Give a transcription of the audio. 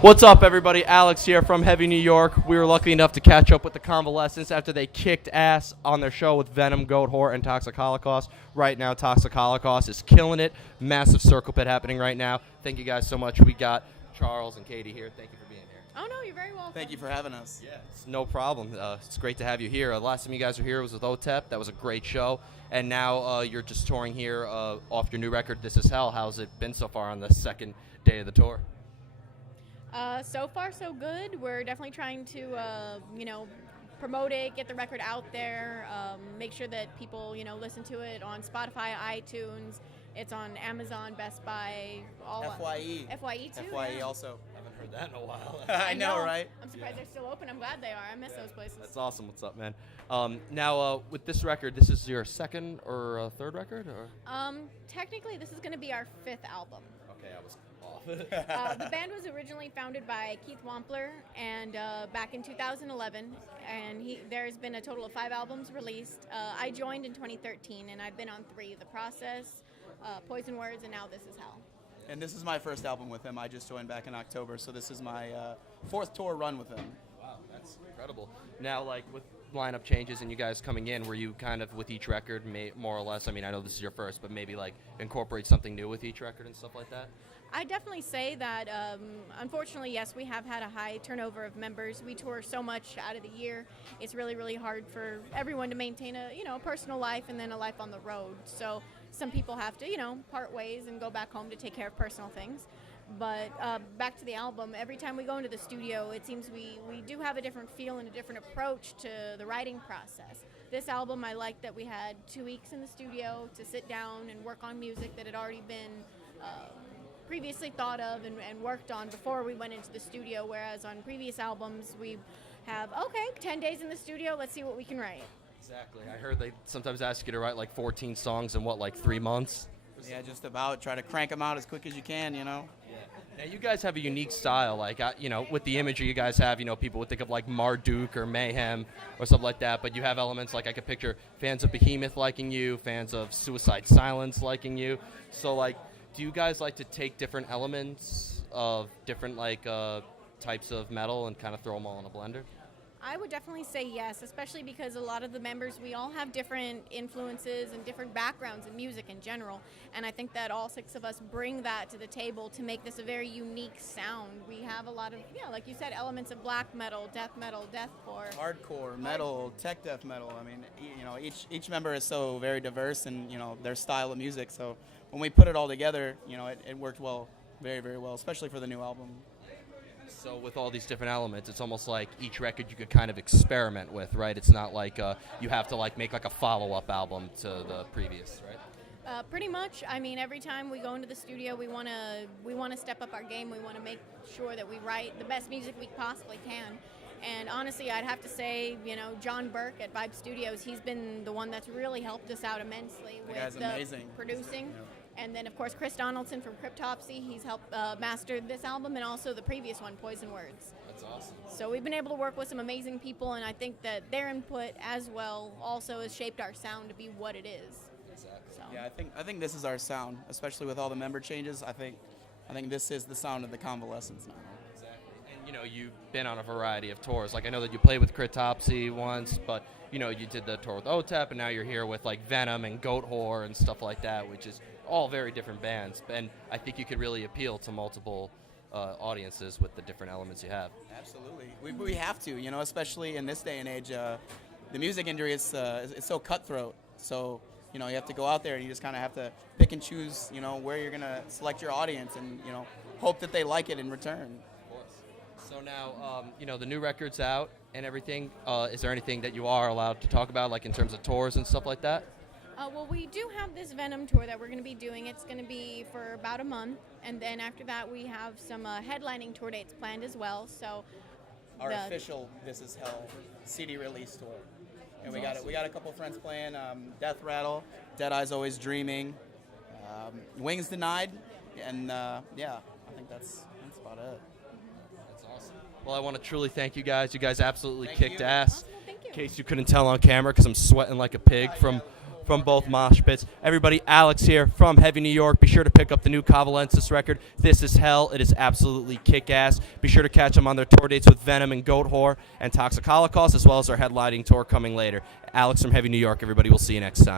What's up, everybody? Alex here from Heavy New York. We were lucky enough to catch up with the Convalescence after they kicked ass on their show with Venom, Goat Whore, and Toxic Holocaust. Right now, Toxic Holocaust is killing it. Massive circle pit happening right now. Thank you guys so much. We got Charles and Katie here. Thank you for being here. Oh, no, you're very welcome. Thank you for having us. Yeah, it's no problem. It's great to have you here. Last time you guys were here was with OTEP. That was a great show. And now you're just touring here off your new record, This Is Hell. How's it been so far on the second day of the tour? So far, so good. We're definitely trying to, promote it, get the record out there, make sure that people, listen to it on Spotify, iTunes. It's on Amazon, Best Buy, all FYE. FYE too. FYE yeah. also. Haven't heard that in a while. I know, right? I'm surprised they're still open. I'm glad they are. I miss those places. That's awesome. What's up, man? Now, with this record, this is your second or third record? Or? Technically, this is going to be our fifth album. Okay, I was off. The band was originally founded by Keith Wampler, and back in 2011, and there's been a total of 5 albums released. I joined in 2013, and I've been on 3: The Process, Poison Words, and now This Is Hell. And this is my first album with him. I just joined back in October, so this is my 4th tour run with him. Wow, that's incredible. Now, like, with lineup changes and you guys coming in, were you kind of with each record, more or less? I mean, I know this is your first, but maybe, like, incorporate something new with each record and stuff like that? I definitely say that, unfortunately, yes, we have had a high turnover of members. We tour so much out of the year. It's really, really hard for everyone to maintain a personal life and then a life on the road. So some people have to, part ways and go back home to take care of personal things. But back to the album, every time we go into the studio, it seems we do have a different feel and a different approach to the writing process. This album, I liked that we had 2 weeks in the studio to sit down and work on music that had already been previously thought of and worked on before we went into the studio, whereas on previous albums we have, 10 days in the studio, let's see what we can write. Exactly. I heard they sometimes ask you to write like 14 songs in 3 months? Yeah, just about. Try to crank them out as quick as you can, Yeah. Now, you guys have a unique style, like, with the imagery you guys have, people would think of like Marduk or Mayhem or something like that, but you have elements like I could picture fans of Behemoth liking you, fans of Suicide Silence liking you. So, like, do you guys like to take different elements of different, types of metal and kind of throw them all in a blender? I would definitely say yes, especially because a lot of the members, we all have different influences and different backgrounds in music in general, and I think that all 6 of us bring that to the table to make this a very unique sound. We have a lot of, like you said, elements of black metal, deathcore. Hardcore, metal, tech death metal. I mean, each member is so very diverse in, their style of music, so when we put it all together, it worked well, very, very well, especially for the new album. So with all these different elements, it's almost like each record you could kind of experiment with, right? It's not like you have to make a follow-up album to the previous, right? Pretty much. I mean, every time we go into the studio, we want to step up our game. We want to make sure that we write the best music we possibly can. And honestly, I'd have to say, John Burke at Vibe Studios, he's been the one that's really helped us out immensely with the producing. Yeah. And then, of course, Chris Donaldson from Cryptopsy, he's helped master this album and also the previous one, Poison Words. That's awesome. So we've been able to work with some amazing people, and I think that their input as well also has shaped our sound to be what it is. Exactly. So. Yeah, I think this is our sound, especially with all the member changes. I think this is the sound of the Convalescence now. Exactly. And, you've been on a variety of tours. Like, I know that you played with Cryptopsy once, but, you did the tour with OTEP, and now you're here with, Venom and Goat Whore and stuff like that, which is all very different bands, and I think you could really appeal to multiple audiences with the different elements you have. Absolutely, we have to, especially in this day and age. The music industry is so cutthroat. So you have to go out there and you just kind of have to pick and choose, where you're gonna select your audience and hope that they like it in return. Of course. So now, the new record's out and everything. Is there anything that you are allowed to talk about, like in terms of tours and stuff like that? Well, we do have this Venom tour that we're going to be doing. It's going to be for about a month, and then after that we have some headlining tour dates planned as well. So our official This Is Hell CD release tour, and we got a couple friends playing Death Rattle, Dead Eyes Always Dreaming, Wings Denied, and I think that's about it. That's awesome. Well, I want to truly thank you guys. You guys absolutely kicked ass. Awesome. Thank you. In case you couldn't tell on camera, because I'm sweating like a pig from from both mosh pits. Everybody, Alex here from Heavy New York. Be sure to pick up the new Convalescence record, This Is Hell. It is absolutely kick-ass. Be sure to catch them on their tour dates with Venom and Goat Whore and Toxic Holocaust, as well as their headlining tour coming later. Alex from Heavy New York, everybody. We'll see you next time.